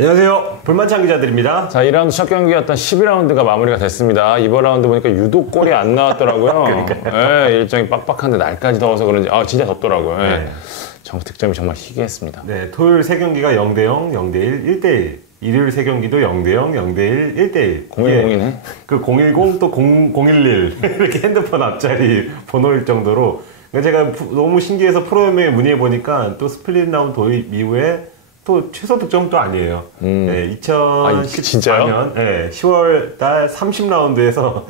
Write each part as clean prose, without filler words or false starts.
안녕하세요. 불만찬 기자들입니다. 자, 2라운드 첫 경기였던 12라운드가 마무리가 됐습니다. 이번 라운드 보니까 유독 골이 안 나왔더라고요. 네, 일정이 빡빡한데 날까지 더워서 그런지 진짜 덥더라고요. 네. 득점이 정말 희귀했습니다. 네, 토요일 3경기가 0대0, 0대1, 1대1. 일요일 3경기도 0대0, 0대1, 1대1. 010이네. 그 010 또 011 이렇게 핸드폰 앞자리 번호일 정도로 제가 너무 신기해서 프로그램에 문의해 보니까 또 스플릿 라운드 도입 이후에 또 최소 득점도 아니에요. 네, 2014년 네, 10월 달 30라운드에서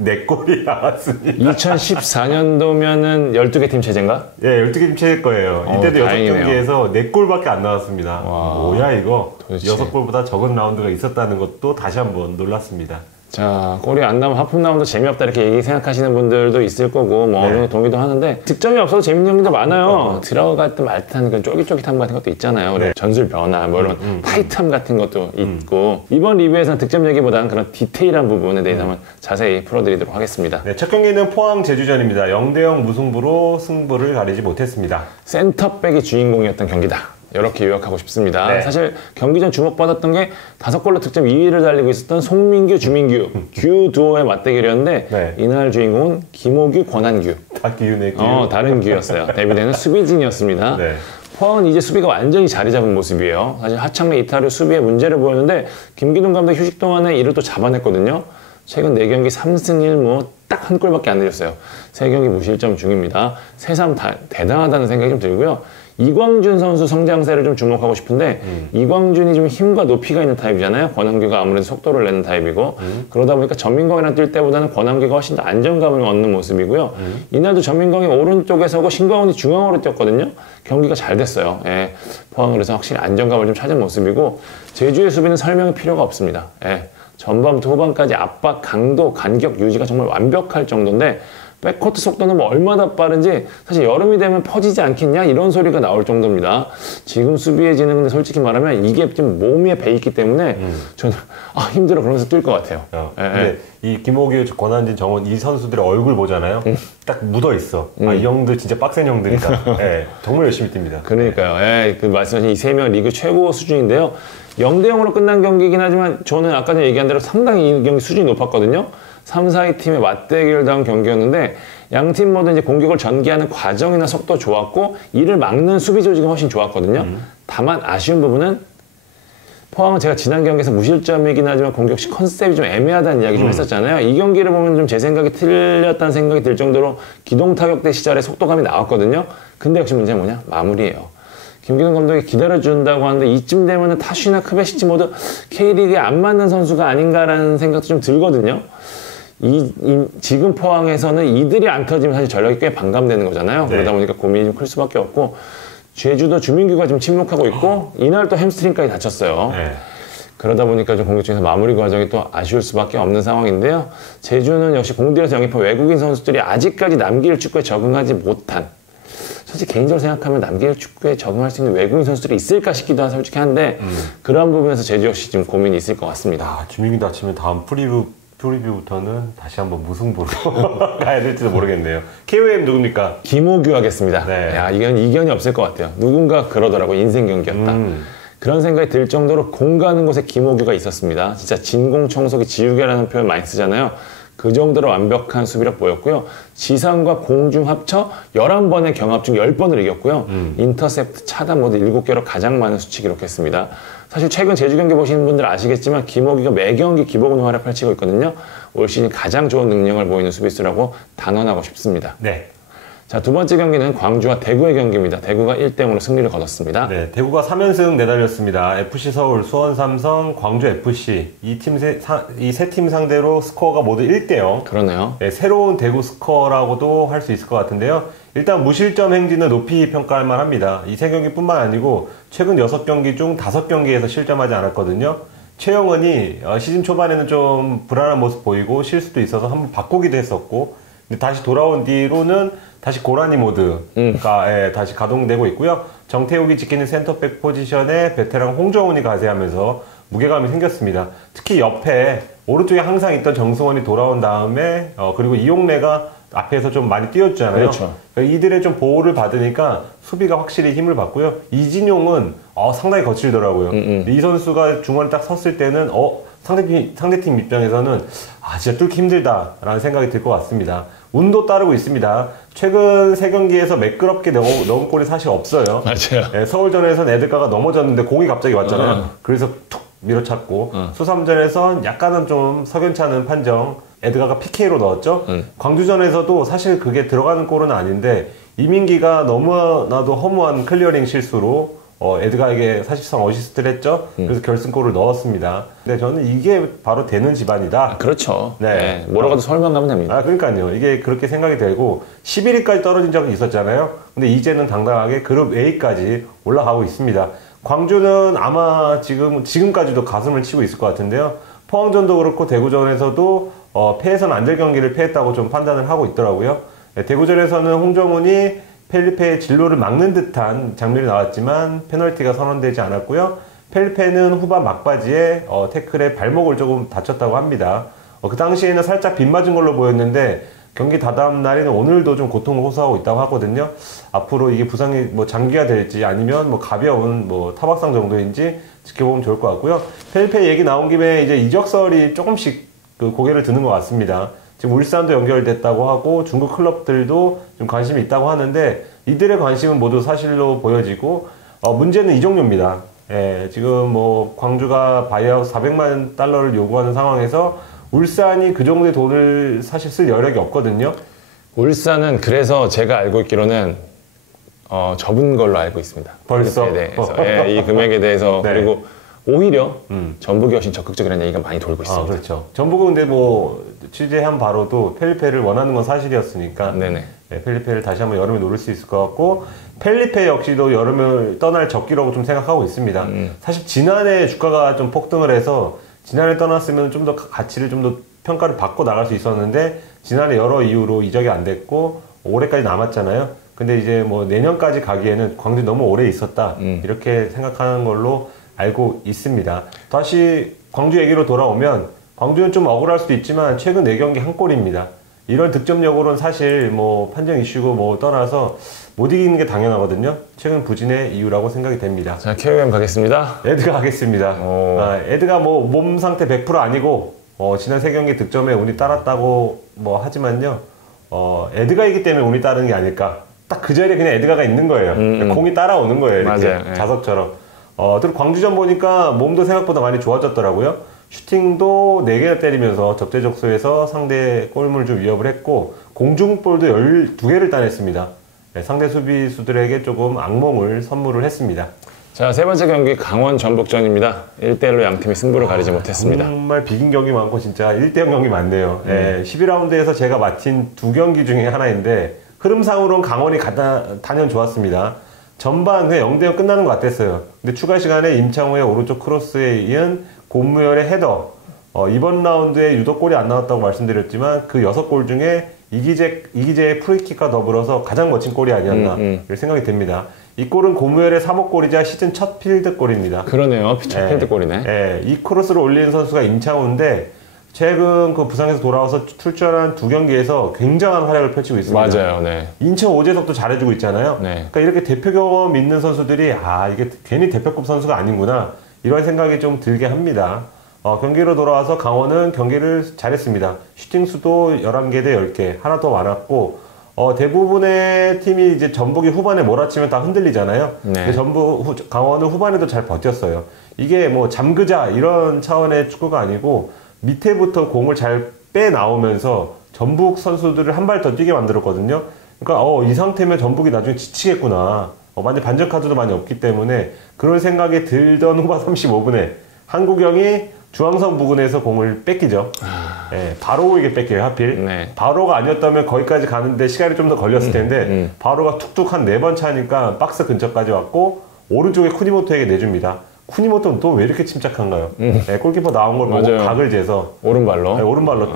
4골이 나왔습니다. 2014년도면은 12개 팀 체제인가? 네, 12개 팀 체제일 거예요. 이때도 6경기에서 4골밖에 안 나왔습니다. 와, 뭐야 이거? 도대체. 6골보다 적은 라운드가 있었다는 것도 다시 한번 놀랐습니다. 자, 골이 안 나면 하품 라운드 재미없다 이렇게 생각하시는 분들도 있을 거고 어느 정도 동의도 하는데 득점이 없어도 재밌는 경기도 많아요. 들어갈 때 말듯한 그런 쫄깃쫄깃함 같은 것도 있잖아요. 네. 전술 변화, 뭐 이런 타이트함 같은 것도 있고 이번 리뷰에서는 득점 얘기보다는 그런 디테일한 부분에 대해서 한번 자세히 풀어드리도록 하겠습니다. 네, 첫 경기는 포항 제주전입니다. 0대0 무승부로 승부를 가리지 못했습니다. 센터백이 주인공이었던 경기다. 이렇게 요약하고 싶습니다. 네. 사실 경기 전 주목받았던 게 5골로 득점 2위를 달리고 있었던 송민규, 주민규, 규 두오의 맞대결이었는데 네. 이날 주인공은 김호규, 권한규. 다 규네, 규. 다른 규였어요. 데뷔되는 수비진이었습니다. 네. 포항은 이제 수비가 완전히 자리 잡은 모습이에요. 사실 하창래, 이탈우 수비에 문제를 보였는데 김기동 감독 휴식 동안에 이를 또 잡아냈거든요. 최근 4경기 3승 1무 딱 한 골밖에 안 내줬어요. 3경기 무실점 중입니다. 새삼 대단하다는 생각이 좀 들고요. 이광준 선수 성장세를 좀 주목하고 싶은데 이광준이 좀 힘과 높이가 있는 타입이잖아요. 권한규가 아무래도 속도를 내는 타입이고 그러다 보니까 전민광이랑 뛸 때보다는 권한규가 훨씬 더 안정감을 얻는 모습이고요. 이날도 전민광이 오른쪽에 서고 신광훈이 중앙으로 뛰었거든요. 경기가 잘 됐어요. 예, 포항은 그래서 확실히 안정감을 좀 찾은 모습이고 제주의 수비는 설명이 필요가 없습니다. 예, 전반부터 후반까지 압박, 강도, 간격 유지가 정말 완벽할 정도인데 백코트 속도는 뭐 얼마나 빠른지 사실 여름이 되면 퍼지지 않겠냐 이런 소리가 나올 정도입니다. 지금 수비해지는 근데 솔직히 말하면 이게 좀 몸에 배있기 때문에 저는 힘들어 그러면서 뛸 것 같아요. 근데 이 김호규, 권한진, 정원 이 선수들의 얼굴 보잖아요. 딱 묻어 있어. 이 형들 진짜 빡센 형들이다. 네, 정말 열심히 뜁니다. 그러니까요. 그 말씀하신 이 3명 리그 최고 수준인데요. 0대0으로 끝난 경기이긴 하지만 저는 아까 전에 얘기한 대로 상당히 이 경기 수준이 높았거든요. 3, 4위 팀의 맞대결다운 경기였는데 양 팀 모두 이제 공격을 전개하는 과정이나 속도 좋았고 이를 막는 수비 조직은 훨씬 좋았거든요. 다만 아쉬운 부분은 포항은 제가 지난 경기에서 무실점이긴 하지만 공격시 컨셉이 좀 애매하다는 이야기 좀 했었잖아요. 이 경기를 보면 좀 제 생각이 틀렸다는 생각이 들 정도로 기동 타격대 시절에 속도감이 나왔거든요. 근데 역시 문제는 뭐냐? 마무리예요. 김기동 감독이 기다려준다고 하는데 이쯤 되면은 타슈나 크베시치 모두 K리그에 안 맞는 선수가 아닌가라는 생각도 좀 들거든요. 지금 포항에서는 이들이 안 터지면 사실 전력이 꽤 반감되는 거잖아요. 네. 그러다 보니까 고민이 좀 클 수밖에 없고 제주도 주민규가 좀 침묵하고 있고 이날 또 햄스트링까지 다쳤어요. 네. 그러다 보니까 좀 공격 중에서 마무리 과정이 또 아쉬울 수밖에 없는 상황인데요. 제주는 역시 공들여서 영입한 외국인 선수들이 아직까지 남길 축구에 적응하지 못한 솔직히 개인적으로 생각하면 남길 축구에 적응할 수 있는 외국인 선수들이 있을까 싶기도 한 솔직히 한데 그런 부분에서 제주 역시 좀 고민이 있을 것 같습니다. 주민규 다치면 다음 프리뷰부터는 다시 한번 무승부로 가야 될지도 모르겠네요. KOM 누굽니까? 김호규 하겠습니다. 네. 야, 이건 이견이 없을 것 같아요. 누군가 그러더라고 인생 경기였다. 그런 생각이 들 정도로 공 가는 곳에 김호규가 있었습니다. 진짜 진공청소기 지우개라는 표현 많이 쓰잖아요. 그 정도로 완벽한 수비력 보였고요. 지상과 공중 합쳐 11번의 경합 중 10번을 이겼고요. 인터셉트, 차단 모두 7개로 가장 많은 수치 기록했습니다. 사실 최근 제주 경기 보시는 분들 아시겠지만 김호규가 매 경기 기복은 활약 펼치고 있거든요. 올 시즌 가장 좋은 능력을 보이는 수비수라고 단언하고 싶습니다. 네. 자, 두 번째 경기는 광주와 대구의 경기입니다. 대구가 1대0으로 승리를 거뒀습니다. 네, 대구가 3연승 내달렸습니다. FC 서울, 수원 삼성, 광주 FC 이 세 팀 상대로 스코어가 모두 1대0. 그러네요. 네, 새로운 대구 스코어라고도 할 수 있을 것 같은데요. 일단 무실점 행진은 높이 평가할 만합니다. 이 3경기뿐만 아니고 최근 6경기 중 5경기에서 실점하지 않았거든요. 최영은이 시즌 초반에는 좀 불안한 모습 보이고 실수도 있어서 한번 바꾸기도 했었고 근데 다시 돌아온 뒤로는 다시 고라니 모드가 다시 가동되고 있고요. 정태욱이 지키는 센터백 포지션에 베테랑 홍정훈이 가세하면서 무게감이 생겼습니다. 특히 옆에 오른쪽에 항상 있던 정승원이 돌아온 다음에 그리고 이용래가 앞에서 좀 많이 뛰었잖아요. 그렇죠. 그러니까 이들의 좀 보호를 받으니까 수비가 확실히 힘을 받고요. 이진용은 상당히 거칠더라고요. 이 선수가 중원에 딱 섰을 때는 상대팀 입장에서는 진짜 뚫기 힘들다라는 생각이 들 것 같습니다. 운도 따르고 있습니다. 최근 3경기에서 매끄럽게 넣은 골이 사실 없어요. 맞아요. 네, 서울전에서는 에드가가 넘어졌는데 공이 갑자기 왔잖아요. 그래서 툭 밀어찼고 수삼전에선 약간은 좀 석연찮은 판정, 에드가가 PK로 넣었죠. 광주전에서도 사실 그게 들어가는 골은 아닌데 이민기가 너무나도 허무한 클리어링 실수로 에드가에게 사실상 어시스트를 했죠. 그래서 결승골을 넣었습니다. 근데 저는 이게 바로 되는 집안이다. 그렇죠. 네. 뭐라고 해도 서울만 가면 됩니다. 그러니까요. 이게 그렇게 생각이 되고 11위까지 떨어진 적이 있었잖아요. 근데 이제는 당당하게 그룹 A까지 올라가고 있습니다. 광주는 아마 지금까지도 가슴을 치고 있을 것 같은데요. 포항전도 그렇고 대구전에서도 패해서는 안 될 경기를 패했다고 좀 판단을 하고 있더라고요. 네, 대구전에서는 홍정훈이 펠리페의 진로를 막는 듯한 장면이 나왔지만 페널티가 선언되지 않았고요. 펠리페는 후반 막바지에 태클에 발목을 조금 다쳤다고 합니다. 그 당시에는 살짝 빗맞은 걸로 보였는데 경기 다다음 날에는 오늘도 좀 고통을 호소하고 있다고 하거든요. 앞으로 이게 부상이 장기화 될지 아니면 가벼운 타박상 정도인지 지켜보면 좋을 것 같고요. 펠리페 얘기 나온 김에 이제 이적설이 조금씩 고개를 드는 것 같습니다. 지금 울산도 연결됐다고 하고 중국 클럽들도 좀 관심이 있다고 하는데 이들의 관심은 모두 사실로 보여지고 문제는 이 종류입니다. 지금 광주가 바이아웃 400만 달러를 요구하는 상황에서 울산이 그 정도의 돈을 사실 쓸 여력이 없거든요. 울산은 그래서 제가 알고 있기로는 접은 걸로 알고 있습니다. 벌써? 이 금액에 대해서 네. 그리고 오히려 전북이 훨씬 적극적이라는 얘기가 많이 돌고 있습니다. 그렇죠. 전북은 근데 취재한 바로도 펠리페를 원하는 건 사실이었으니까 네네. 펠리페를 다시 한번 여름에 노릴 수 있을 것 같고 펠리페 역시도 여름을 떠날 적기라고 좀 생각하고 있습니다. 사실 지난해 주가가 좀 폭등을 해서 지난해 떠났으면 좀 더 가치를 좀 더 평가를 받고 나갈 수 있었는데 지난해 여러 이유로 이적이 안 됐고 올해까지 남았잖아요. 근데 이제 내년까지 가기에는 광주 너무 오래 있었다 이렇게 생각하는 걸로 알고 있습니다. 다시 광주 얘기로 돌아오면 광주는 좀 억울할 수도 있지만 최근 4경기 한 골입니다. 이런 득점력으로는 사실 판정 이슈고 떠나서 못 이기는 게 당연하거든요. 최근 부진의 이유라고 생각이 됩니다. 자, KOM 가겠습니다. 에드가 가겠습니다. 에드가 몸 상태 100% 아니고 지난 3경기 득점에 운이 따랐다고 하지만요. 에드가이기 때문에 운이 따르는 게 아닐까. 딱 그 자리에 그냥 에드가가 있는 거예요. 공이 따라오는 거예요. 이렇게 맞아요. 자석처럼. 그리고 광주전 보니까 몸도 생각보다 많이 좋아졌더라고요. 슈팅도 4개나 때리면서 적재적소에서 상대 골문을 좀 위협을 했고 공중볼도 12개를 따냈습니다. 상대 수비수들에게 조금 악몽을 선물을 했습니다. 자, 세 번째 경기 강원 전북전입니다. 1대1로 양팀이 승부를 가리지 못했습니다. 정말 비긴 경기 많고 진짜 1대0 경기 많네요. 12라운드에서 제가 맡은 2경기 중에 하나인데 흐름상으로는 강원이 단연 좋았습니다. 전반 그냥 0대0 끝나는 것 같았어요. 근데 추가 시간에 임창호의 오른쪽 크로스에 이은 고무열의 헤더. 이번 라운드에 유독 골이 안 나왔다고 말씀드렸지만 그 6골 중에 이기재의 프리킥과 더불어서 가장 멋진 골이 아니었나 이렇게 생각이 됩니다. 이 골은 고무열의 3호 골이자 시즌 첫 필드골입니다. 그러네요. 첫 필드골이네. 이 크로스를 올리는 선수가 임창호인데 최근 부상에서 돌아와서 출전한 2경기에서 굉장한 활약을 펼치고 있습니다. 맞아요. 네. 인천 오재석도 잘해주고 있잖아요. 네. 그러니까 이렇게 대표 경험 있는 선수들이 이게 괜히 대표급 선수가 아닌구나 이런 생각이 좀 들게 합니다. 경기로 돌아와서 강원은 경기를 잘했습니다. 슈팅 수도 11개 대 10개 하나 더 많았고 대부분의 팀이 이제 전북이 후반에 몰아치면 다 흔들리잖아요. 네. 근데 강원은 후반에도 잘 버텼어요. 이게 잠그자 이런 차원의 축구가 아니고 밑에부터 공을 잘 빼나오면서 전북 선수들을 한 발 더 뛰게 만들었거든요. 그러니까 이 상태면 전북이 나중에 지치겠구나. 많이 반전 카드도 많이 없기 때문에 그런 생각이 들던 후반 35분에 한국영이 중앙선 부근에서 공을 뺏기죠. 바로 이게 뺏겨요, 하필. 네. 바로가 아니었다면 거기까지 가는데 시간이 좀 더 걸렸을 텐데 바로가 툭툭 한 4번 차니까 박스 근처까지 왔고 오른쪽에 쿠니모토에게 내줍니다. 쿠니모토는 또 왜 이렇게 침착한가요? 골키퍼 나온 걸 보고 맞아요. 각을 재서 오른발로. 오른발로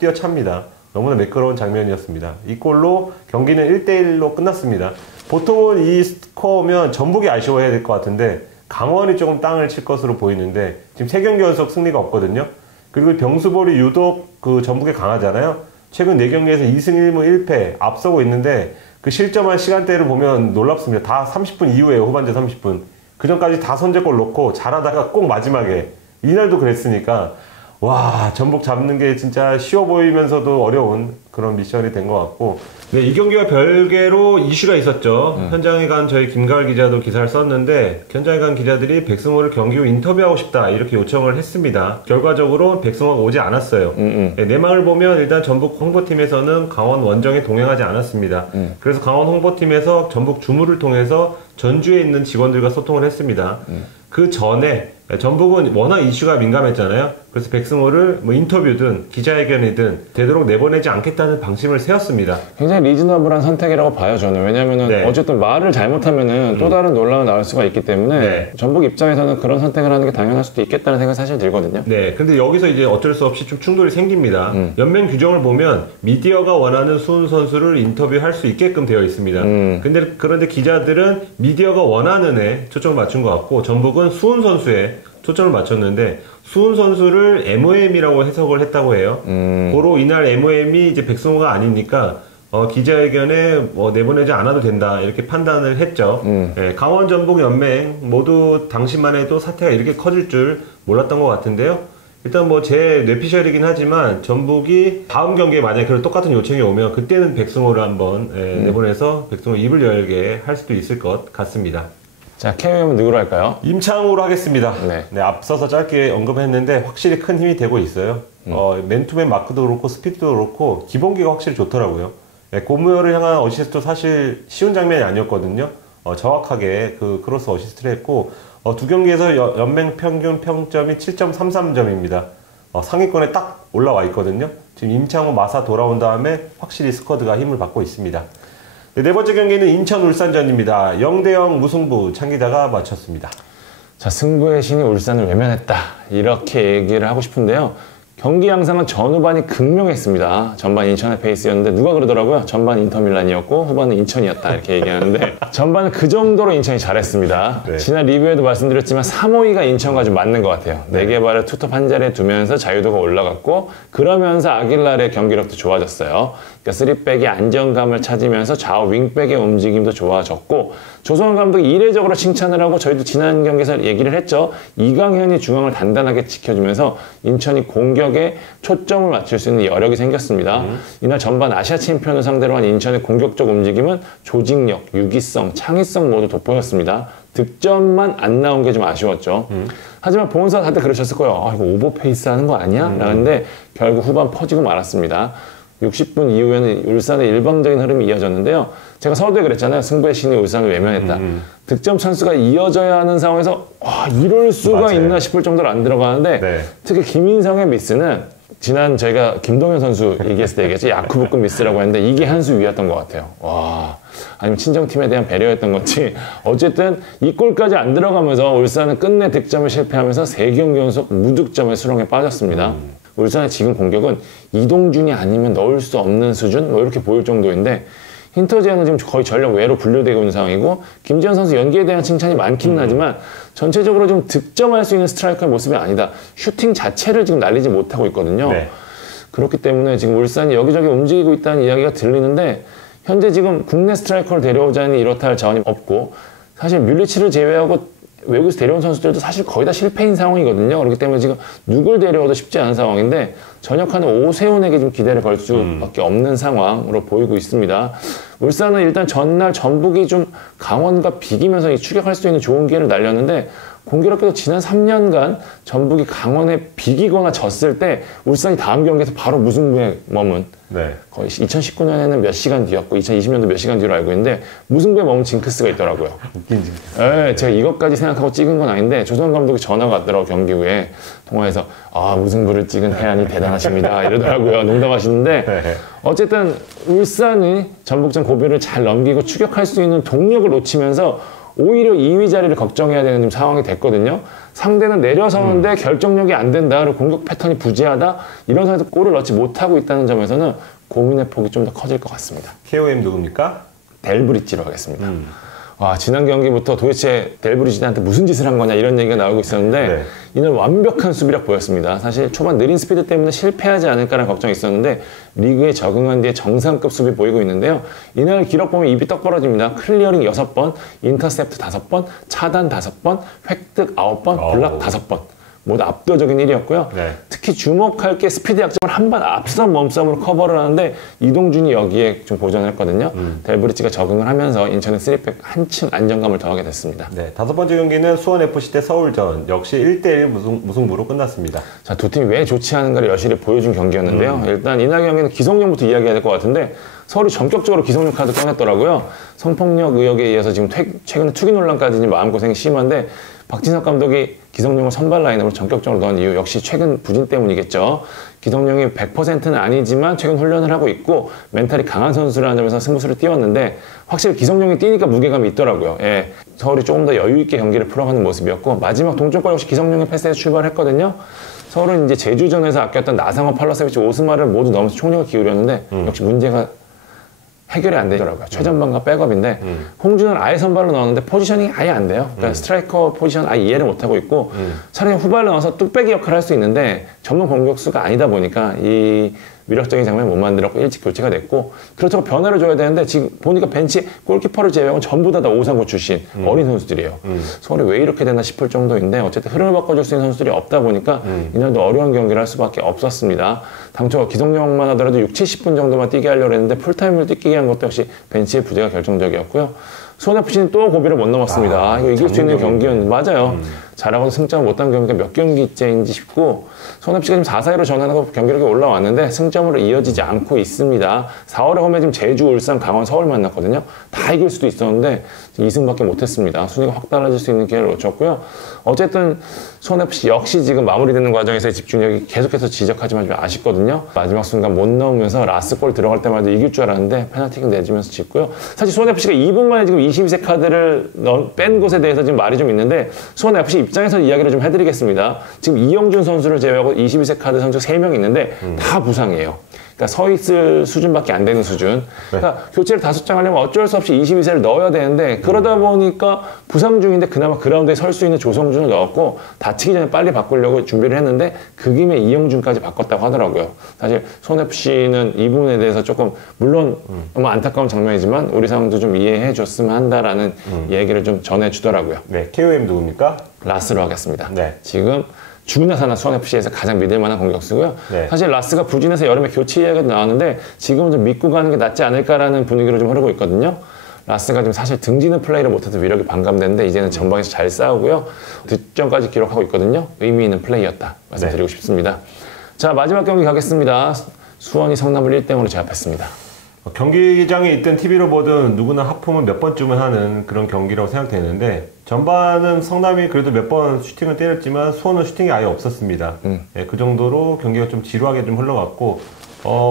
뛰어찹니다. 너무나 매끄러운 장면이었습니다. 이 골로 경기는 1대1로 끝났습니다. 보통은 이 스코어면 전북이 아쉬워해야 될 것 같은데 강원이 조금 땅을 칠 것으로 보이는데 지금 3경기 연속 승리가 없거든요. 그리고 병수볼이 유독 전북에 강하잖아요. 최근 4경기에서 2승 1무 1패 앞서고 있는데 그 실점한 시간대를 보면 놀랍습니다. 다 30분 이후에요. 후반전 30분. 그 전까지 다 선제골 넣고 잘하다가 꼭 마지막에 이날도 그랬으니까 와, 전북 잡는 게 진짜 쉬워 보이면서도 어려운 그런 미션이 된 것 같고. 네, 이 경기와 별개로 이슈가 있었죠. 현장에 간 저희 김가을 기자도 기사를 썼는데 현장에 간 기자들이 백승호를 경기 후 인터뷰하고 싶다 이렇게 요청을 했습니다. 결과적으로 백승호가 오지 않았어요. 네, 내막을 보면 일단 전북 홍보팀에서는 강원 원정에 동행하지 않았습니다. 그래서 강원 홍보팀에서 전북 주무를 통해서 전주에 있는 직원들과 소통을 했습니다. 그 전에 전북은 워낙 이슈가 민감했잖아요. 그래서 백승호를 뭐 인터뷰든 기자회견이든 되도록 내보내지 않겠다는 방침을 세웠습니다. 굉장히 리즈너블한 선택이라고 봐요, 저는. 왜냐면은 네. 어쨌든 말을 잘못하면은 또 다른 논란이 나올 수가 있기 때문에 네. 전북 입장에서는 그런 선택을 하는 게 당연할 수도 있겠다는 생각이 사실 들거든요. 네, 근데 여기서 이제 어쩔 수 없이 좀 충돌이 생깁니다. 연맹 규정을 보면 미디어가 원하는 수훈 선수를 인터뷰할 수 있게끔 되어 있습니다. 그런데 기자들은 미디어가 원하는 애 초점을 맞춘 것 같고 전북은 수훈 선수에 초점을 맞췄는데 수훈 선수를 MOM이라고 해석을 했다고 해요. 고로 이날 MOM이 이제 백승호가 아니니까 기자회견에 뭐 내보내지 않아도 된다 이렇게 판단을 했죠. 예, 강원 전북 연맹 모두 당시만 해도 사태가 이렇게 커질 줄 몰랐던 것 같은데요. 일단 뭐 제 뇌피셜이긴 하지만 전북이 다음 경기에 만약에 그런 똑같은 요청이 오면 그때는 백승호를 한번 내보내서 백승호 입을 열게 할 수도 있을 것 같습니다. 자, KOM은 누구로 할까요? 임창우로 하겠습니다. 네. 네, 앞서서 짧게 언급했는데 확실히 큰 힘이 되고 있어요. 맨투맨 마크도 그렇고 스피드도 그렇고 기본기가 확실히 좋더라고요. 네, 고무열을 향한 어시스트도 사실 쉬운 장면이 아니었거든요. 정확하게 그 크로스 어시스트를 했고 두 경기에서 연맹 평균 평점이 7.33점입니다. 상위권에 딱 올라와 있거든요. 지금 임창우 마사 돌아온 다음에 확실히 스쿼드가 힘을 받고 있습니다. 네 번째 경기는 인천 울산전입니다. 0대0 무승부 창기자가 마쳤습니다. 자, 승부의 신이 울산을 외면했다. 이렇게 얘기를 하고 싶은데요. 경기 양상은 전후반이 극명했습니다. 전반 인천의 페이스였는데 누가 그러더라고요. 전반 인터밀란이었고 후반은 인천이었다 이렇게 얘기하는데 전반은 그 정도로 인천이 잘했습니다. 네. 지난 리뷰에도 말씀드렸지만 3-5-2가 인천과 좀 맞는 것 같아요. 4개 발을 투톱 한 자리에 두면서 자유도가 올라갔고 그러면서 아길랄의 경기력도 좋아졌어요. 그러니까 3백이 안정감을 찾으면서 좌우 윙백의 움직임도 좋아졌고 조성환 감독이 이례적으로 칭찬을 하고 저희도 지난 경기에서 얘기를 했죠. 이강현이 중앙을 단단하게 지켜주면서 인천이 공격에 초점을 맞출 수 있는 여력이 생겼습니다. 이날 전반 아시아 챔피언을 상대로 한 인천의 공격적 움직임은 조직력, 유기성, 창의성 모두 돋보였습니다. 득점만 안 나온 게 좀 아쉬웠죠. 하지만 보면서 다들 그러셨을 거예요. 이거 오버페이스 하는 거 아니야? 라는데 결국 후반 퍼지고 말았습니다. 60분 이후에는 울산의 일방적인 흐름이 이어졌는데요. 제가 서두에 그랬잖아요. 승부의 신이 울산을 외면했다. 득점 찬스가 이어져야 하는 상황에서 이럴 수가 맞아요. 있나 싶을 정도로 안 들어가는데 네. 특히 김인성의 미스는 지난 저희가 김동현 선수 얘기했을 때 얘기했죠. 야쿠브급 미스라고 했는데 이게 한 수 위였던 것 같아요. 와, 아니면 친정팀에 대한 배려였던 건지 어쨌든 이 골까지 안 들어가면서 울산은 끝내 득점을 실패하면서 3경기 연속 무득점의 수렁에 빠졌습니다. 울산의 지금 공격은 이동준이 아니면 넣을 수 없는 수준? 뭐 이렇게 보일 정도인데 힌터지아는 지금 거의 전력 외로 분류되고 있는 상황이고 김지현 선수 연기에 대한 칭찬이 많긴 하지만 전체적으로 좀 득점할 수 있는 스트라이커의 모습이 아니다. 슈팅 자체를 지금 날리지 못하고 있거든요. 네. 그렇기 때문에 지금 울산이 여기저기 움직이고 있다는 이야기가 들리는데 현재 지금 국내 스트라이커를 데려오자니 이렇다 할 자원이 없고 사실 뮬리치를 제외하고 외국에서 데려온 선수들도 사실 거의 다 실패인 상황이거든요. 그렇기 때문에 지금 누굴 데려와도 쉽지 않은 상황인데 전역하는 오세훈에게 좀 기대를 걸 수밖에 없는 상황으로 보이고 있습니다. 울산은 일단 전날 전북이 좀 강원과 비기면서 추격할 수 있는 좋은 기회를 날렸는데 공교롭게도 지난 3년간 전북이 강원에 비기거나 졌을 때 울산이 다음 경기에서 바로 무승부에 머문 네. 거의 2019년에는 몇 시간 뒤였고 2020년도 몇 시간 뒤로 알고 있는데 무승부에 머문 징크스가 있더라고요. 웃긴 징크스. 네, 제가 이것까지 생각하고 찍은 건 아닌데 조선 감독이 전화가 왔더라고 경기 후에 통화해서 무승부를 찍은 해안이 대단하십니다 이러더라고요. 농담하시는데 네. 어쨌든 울산이 전북전 고비를 잘 넘기고 추격할 수 있는 동력을 놓치면서 오히려 2위 자리를 걱정해야 되는 좀 상황이 됐거든요. 상대는 내려서는데 결정력이 안 된다, 그리고 공격 패턴이 부재하다 이런 상황에서 골을 넣지 못하고 있다는 점에서는 고민의 폭이 좀 더 커질 것 같습니다. KOM 누굽니까? 델브리지로 하겠습니다. 지난 경기부터 도대체 델브리지한테 무슨 짓을 한 거냐 이런 얘기가 나오고 있었는데 네. 이날 완벽한 수비력 보였습니다. 사실 초반 느린 스피드 때문에 실패하지 않을까라는 걱정이 있었는데 리그에 적응한 뒤에 정상급 수비 보이고 있는데요. 이날 기록 보면 입이 떡 벌어집니다. 클리어링 6번, 인터셉트 5번, 차단 5번, 획득 9번, 블락 5번. 모두 압도적인 1위였고요. 네. 특히 주목할 게 스피드 약점을 한 번 앞선 몸싸움으로 커버를 하는데 이동준이 여기에 좀 보전을 했거든요. 델브리지가 적응을 하면서 인천의 3백 한층 안정감을 더하게 됐습니다. 네, 5번째 경기는 수원FC 대 서울전 역시 1대1 무승부로 끝났습니다. 자, 두 팀이 왜 좋지 않은가를 여실히 보여준 경기였는데요. 일단 이날 경기는 기성용부터 이야기해야 될 것 같은데 서울이 전격적으로 기성용 카드 꺼냈더라고요. 성폭력 의혹에 의해서 지금 최근에 투기 논란까지 마음고생이 심한데 박진석 감독이 기성용을 선발 라인으로 전격적으로 넣은 이유 역시 최근 부진 때문이겠죠. 기성용이 100%는 아니지만 최근 훈련을 하고 있고 멘탈이 강한 선수라는 점에서 승부수를 띄웠는데 확실히 기성용이 뛰니까 무게감이 있더라고요. 예, 서울이 조금 더 여유 있게 경기를 풀어가는 모습이었고 마지막 동점골 역시 기성용의 패스에서 출발했거든요. 서울은 이제 제주전에서 아꼈던 나상호, 팔로세비치, 오스마를 모두 넘어서 총력을 기울였는데 역시 문제가 해결이 안 되더라고요. 최전방과 백업인데 홍준호를 아예 선발로 넣었는데 포지셔닝이 아예 안 돼요. 그러니까 스트라이커 포지션 아예 이해를 못하고 있고 차라리 후발로 넣어서 뚝배기 역할을 할 수 있는데 전문 공격수가 아니다 보니까 이 위력적인 장면을 못 만들었고 일찍 교체가 됐고 그렇다고 변화를 줘야 되는데 지금 보니까 벤치 골키퍼를 제외하고 전부 다 오상고 출신 어린 선수들이에요. 서울이 왜 이렇게 됐나 싶을 정도인데 어쨌든 흐름을 바꿔줄 수 있는 선수들이 없다 보니까 이날도 어려운 경기를 할 수밖에 없었습니다. 당초 기성용만 하더라도 6, 70분 정도만 뛰게 하려고 했는데 풀타임을 뛰게 한 것도 역시 벤치의 부재가 결정적이었고요. 수원FC는 또 고비를 못 넘었습니다. 이거 이길 수 있는 경기였는데 맞아요. 잘하고도 승점을 못한 경기가 몇 경기째인지 싶고 수원FC가 지금 4-4-2로 전환하고 경기력이 올라왔는데 승점으로 이어지지 않고 있습니다. 4월에 홈에 지금 제주, 울산, 강원, 서울 만났거든요. 다 이길 수도 있었는데 2승밖에 못했습니다. 순위가 확 달라질 수 있는 기회를 놓쳤고요. 어쨌든 수원FC 역시 지금 마무리되는 과정에서의 집중력이 계속해서 지적하지만 좀 아쉽거든요. 마지막 순간 못 넣으면서 라스골 들어갈 때마다 이길 줄 알았는데 페널티킥 내주면서 짓고요. 사실 수원FC가 2분 만에 지금 22세 카드를 뺀 곳에 대해서 지금 말이 좀 있는데 수원FC 입장에서 이야기를 좀 해드리겠습니다. 지금 이영준 선수를 제외하고 22세 카드 선수 3명 있는데 다 부상이에요. 그러니까 서 있을 수준밖에 안 되는 수준. 그러니까 교체를 5장 하려면 어쩔 수 없이 22세를 넣어야 되는데 그러다 보니까 부상 중인데 그나마 그라운드에 설 수 있는 조성준을 넣었고 다치기 전에 빨리 바꾸려고 준비를 했는데 그 김에 이영준까지 바꿨다고 하더라고요. 사실 손FC는 이 부분에 대해서 조금 물론 너무 안타까운 장면이지만 우리 상황도 좀 이해해 줬으면 한다라는 얘기를 좀 전해주더라고요. 네, KOM 누굽니까? 라스로 하겠습니다. 네. 지금 죽으나 사나 수원FC에서 가장 믿을 만한 공격수고요. 네. 사실 라스가 부진해서 여름에 교체 이야기도 나왔는데 지금은 좀 믿고 가는 게 낫지 않을까라는 분위기로 좀 흐르고 있거든요. 라스가 지금 사실 등지는 플레이를 못해서 위력이 반감되는데 이제는 전방에서 잘 싸우고요. 득점까지 기록하고 있거든요. 의미 있는 플레이였다 말씀드리고 싶습니다. 자, 마지막 경기 가겠습니다. 수원이 성남을 1대0으로 제압했습니다. 경기장에 있든 TV로 보든 누구나 하품은 몇 번쯤은 하는 그런 경기라고 생각되는데 전반은 성남이 그래도 몇 번 슈팅을 때렸지만 수원은 슈팅이 아예 없었습니다. 예, 그 정도로 경기가 좀 지루하게 좀 흘러갔고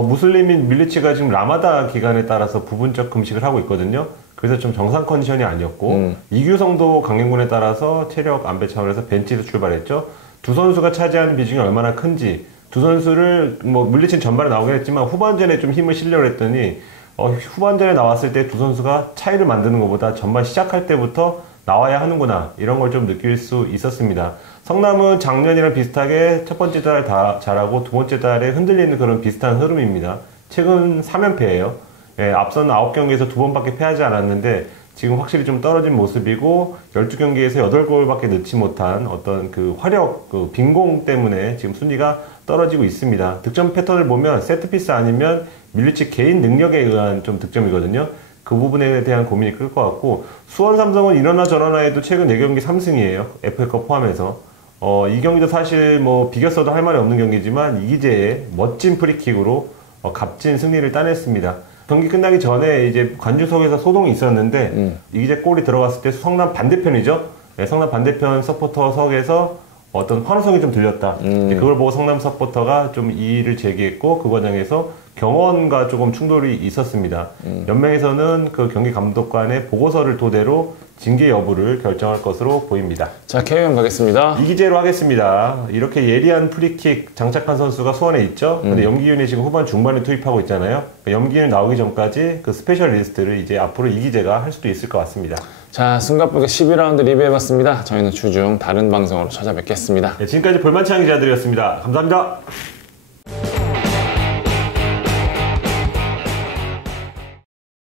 무슬림인 밀리치가 지금 라마다 기간에 따라서 부분적 금식을 하고 있거든요. 그래서 좀 정상 컨디션이 아니었고 이규성도 강행군에 따라서 체력 안배 차원에서 벤치에서 출발했죠. 두 선수가 차지하는 비중이 얼마나 큰지 두 선수를 물리친 전반에 나오긴 했지만 후반전에 좀 힘을 실려고 했더니 후반전에 나왔을 때 두 선수가 차이를 만드는 것보다 전반 시작할 때부터 나와야 하는구나 이런 걸 좀 느낄 수 있었습니다. 성남은 작년이랑 비슷하게 첫 번째 달 잘하고 두 번째 달에 흔들리는 그런 비슷한 흐름입니다. 최근 3연패예요. 예, 앞선 9경기에서 2번밖에 패하지 않았는데 지금 확실히 좀 떨어진 모습이고 12경기에서 8골밖에 넣지 못한 어떤 그 화력, 그 빈공 때문에 지금 순위가 떨어지고 있습니다. 득점 패턴을 보면 세트피스 아니면 밀리치 개인 능력에 의한 좀 득점이거든요. 그 부분에 대한 고민이 클 것 같고 수원 삼성은 이러나 저러나 해도 최근 4경기 3승이에요. FA컵 포함해서. 이 경기도 사실 비겼어도 할 말이 없는 경기지만 이기재의 멋진 프리킥으로 값진 승리를 따냈습니다. 경기 끝나기 전에 이제 관중석에서 소동이 있었는데 이기재 골이 들어갔을 때 성남 반대편이죠. 네, 성남 반대편 서포터석에서 어떤 환호성이 좀 들렸다. 그걸 보고 성남 서포터가 좀 이의를 제기했고 그 과정에서 경원과 조금 충돌이 있었습니다. 연맹에서는 그 경기 감독관의 보고서를 토대로 징계 여부를 결정할 것으로 보입니다. 자, KOM 가겠습니다. 이기재로 하겠습니다. 이렇게 예리한 프리킥 장착한 선수가 수원에 있죠. 근데 염기윤이 지금 후반 중반에 투입하고 있잖아요. 염기윤 나오기 전까지 그 스페셜리스트를 이제 앞으로 이기재가 할 수도 있을 것 같습니다. 자, 숨가쁘게 12라운드 리뷰해봤습니다. 저희는 주중 다른 방송으로 찾아뵙겠습니다. 네, 지금까지 볼만찬 기자들이었습니다. 감사합니다.